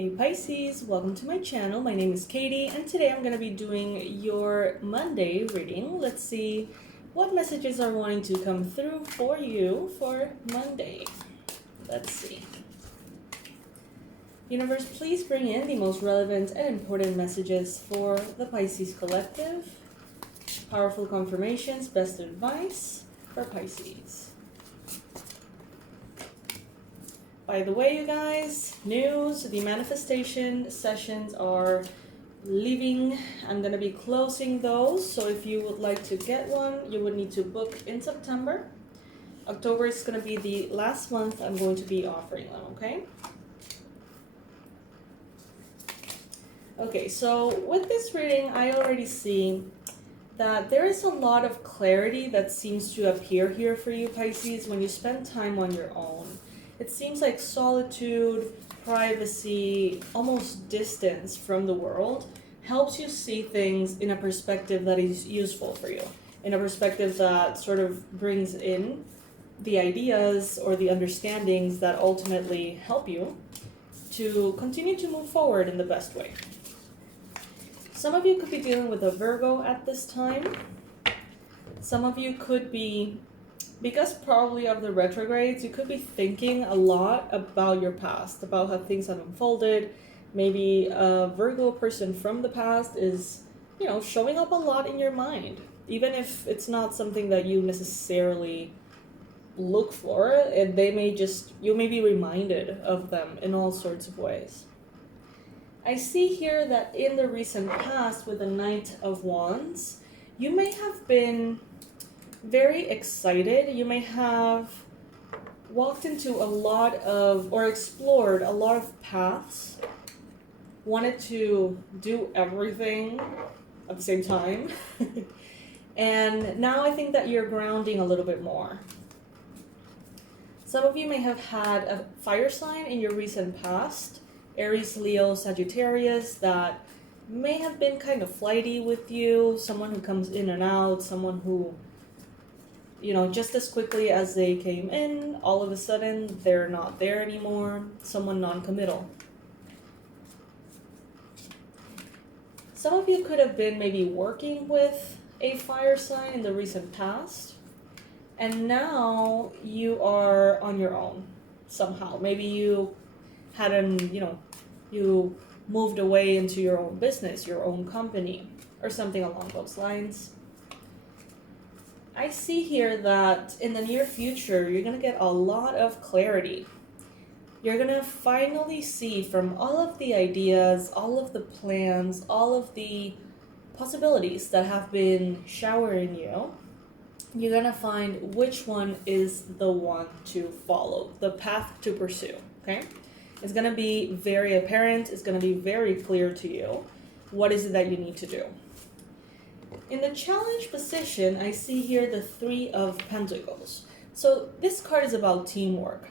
Hey Pisces, welcome to my channel. My name is Katie and today I'm going to be doing your Monday reading. Let's see what messages are wanting to come through for you for Monday. Let's see. Universe, please bring in the most relevant and important messages for the Pisces collective. Powerful confirmations, best advice for Pisces. By the way, you guys, news, the manifestation sessions are leaving. I'm going to be closing those. So if you would like to get one, you would need to book in September. October is going to be the last month I'm going to be offering them, okay? Okay, so with this reading, I already see that there is a lot of clarity that seems to appear here for you, Pisces, when you spend time on your own. It seems like solitude, privacy, almost distance from the world helps you see things in a perspective that is useful for you, in a perspective that sort of brings in the ideas or the understandings that ultimately help you to continue to move forward in the best way. Some of you could be dealing with a Virgo at this time. Some of you could be, because probably of the retrogrades, you could be thinking a lot about your past, about how things have unfolded. Maybe a Virgo person from the past is, showing up a lot in your mind. Even if it's not something that you necessarily look for, and you may be reminded of them in all sorts of ways. I see here that in the recent past with the Knight of Wands, you may have been very excited. You may have walked into a lot of, or explored a lot of paths, wanted to do everything at the same time. And now I think that you're grounding a little bit more. Some of you may have had a fire sign in your recent past, Aries, Leo, Sagittarius, that may have been kind of flighty with you, someone who comes in and out, someone who, just as quickly as they came in, all of a sudden they're not there anymore, someone non-committal. Some of you could have been maybe working with a fire sign in the recent past, and now you are on your own somehow. Maybe you you moved away into your own business, your own company, or something along those lines. I see here that in the near future, you're going to get a lot of clarity. You're going to finally see from all of the ideas, all of the plans, all of the possibilities that have been showering you, you're going to find which one is the one to follow, the path to pursue, okay? It's going to be very apparent. It's going to be very clear to you. What is it that you need to do? In the challenge position, I see here the Three of Pentacles. So this card is about teamwork.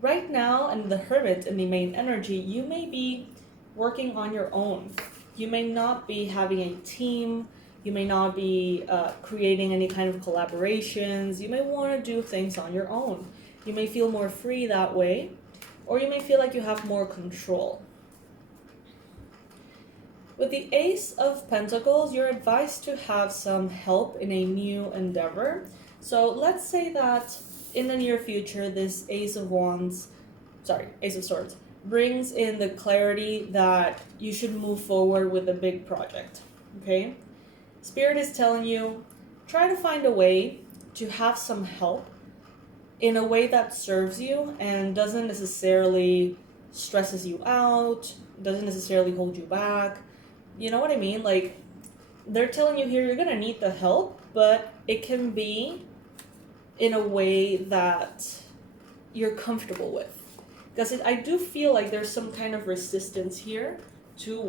Right now, in the Hermit, in the main energy, you may be working on your own. You may not be having a team. You may not be creating any kind of collaborations. You may want to do things on your own. You may feel more free that way, or you may feel like you have more control. With the Ace of Pentacles, you're advised to have some help in a new endeavor. So let's say that in the near future, this Ace of Swords, brings in the clarity that you should move forward with a big project, okay? Spirit is telling you, try to find a way to have some help in a way that serves you and doesn't necessarily stresses you out, doesn't necessarily hold you back. You know what I mean? Like, they're telling you here, you're going to need the help, but it can be in a way that you're comfortable with. Because I do feel like there's some kind of resistance here to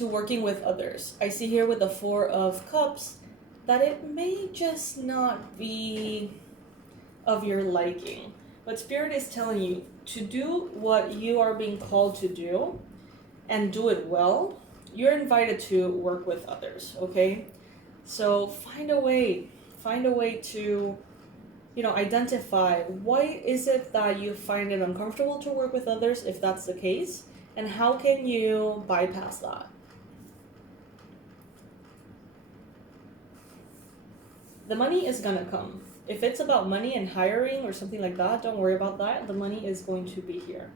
working with others. I see here with the Four of Cups that it may just not be of your liking. But Spirit is telling you to do what you are being called to do and do it well. You're invited to work with others, okay? So find a way to identify why is it that you find it uncomfortable to work with others, if that's the case, and how can you bypass that. The money is gonna come. If it's about money and hiring or something like that, don't worry about that. The money is going to be here.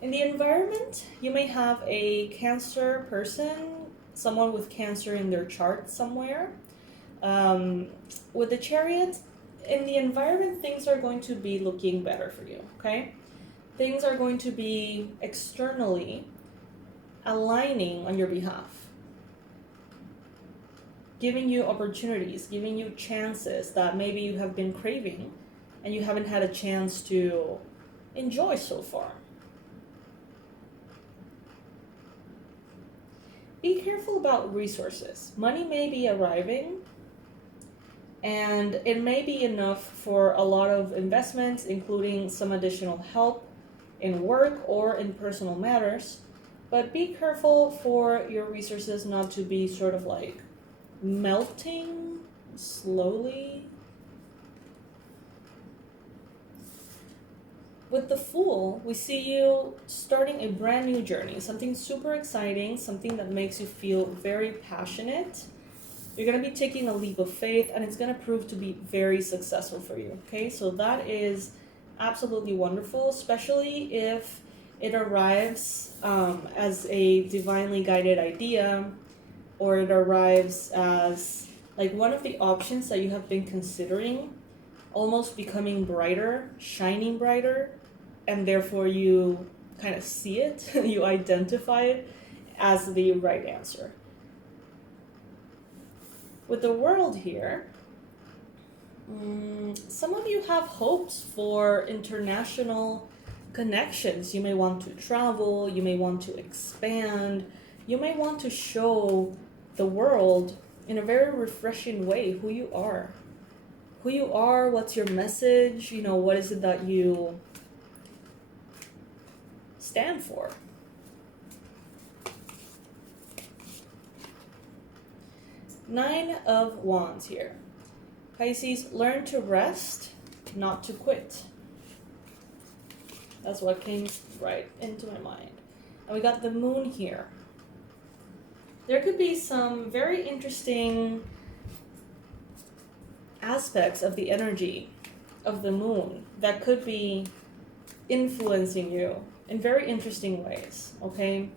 In the environment, you may have a Cancer person, someone with Cancer in their chart somewhere. With the Chariot, in the environment, things are going to be looking better for you, okay? Things are going to be externally aligning on your behalf, giving you opportunities, giving you chances that maybe you have been craving and you haven't had a chance to enjoy so far. Be careful about resources. Money may be arriving, and it may be enough for a lot of investments, including some additional help in work or in personal matters. But be careful for your resources not to be sort of like melting slowly. With the Fool, we see you starting a brand new journey, something super exciting, something that makes you feel very passionate. You're going to be taking a leap of faith, and it's going to prove to be very successful for you, okay? So that is absolutely wonderful, especially if it arrives as a divinely guided idea, or it arrives as like one of the options that you have been considering, almost becoming brighter, shining brighter, and therefore you kind of see it, you identify it as the right answer. With the World here, some of you have hopes for international connections. You may want to travel, you may want to expand, you may want to show the world in a very refreshing way who you are. Who you are, what's your message, what is it that you stand for. Nine of Wands here. Pisces, learn to rest, not to quit. That's what came right into my mind. And we got the Moon here. There could be some very interesting aspects of the energy of the Moon that could be influencing you in very interesting ways, okay?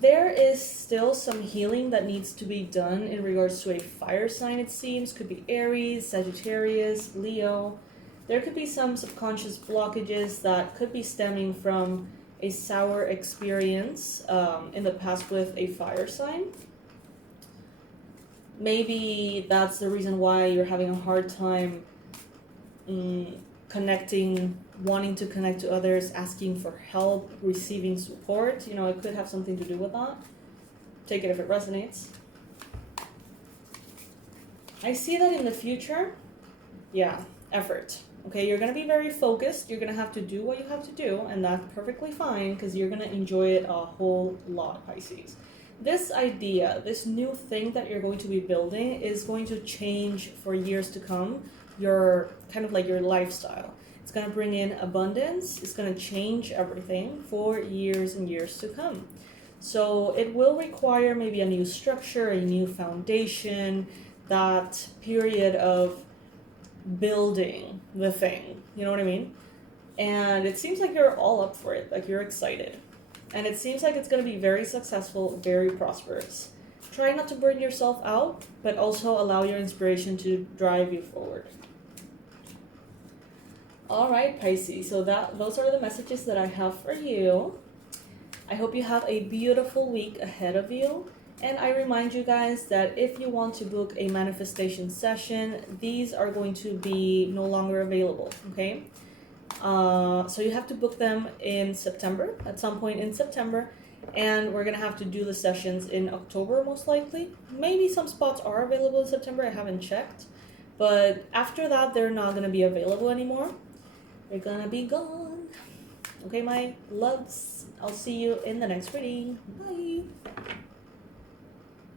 There is still some healing that needs to be done in regards to a fire sign, it seems. Could be Aries, Sagittarius, Leo. There could be some subconscious blockages that could be stemming from a sour experience in the past with a fire sign. Maybe that's the reason why you're having a hard time connecting, wanting to connect to others, asking for help, receiving support. It could have something to do with that. Take it if it resonates. I see that in the future, effort. Okay, you're going to be very focused. You're going to have to do what you have to do, and that's perfectly fine because you're going to enjoy it a whole lot, Pisces. This idea, this new thing that you're going to be building is going to change for years to come, your lifestyle. It's going to bring in abundance. It's going to change everything for years and years to come. So it will require maybe a new structure, a new foundation, that period of building the thing. You know what I mean? And it seems like you're all up for it, like you're excited. And it seems like it's going to be very successful, very prosperous. Try not to burn yourself out, but also allow your inspiration to drive you forward. All right, Pisces, so those are the messages that I have for you. I hope you have a beautiful week ahead of you. And I remind you guys that if you want to book a manifestation session, these are going to be no longer available, okay? So you have to book them in September, at some point in September. And we're going to have to do the sessions in October, most likely. Maybe some spots are available in September, I haven't checked. But after that, they're not going to be available anymore. They're going to be gone. Okay, my loves, I'll see you in the next reading. Bye.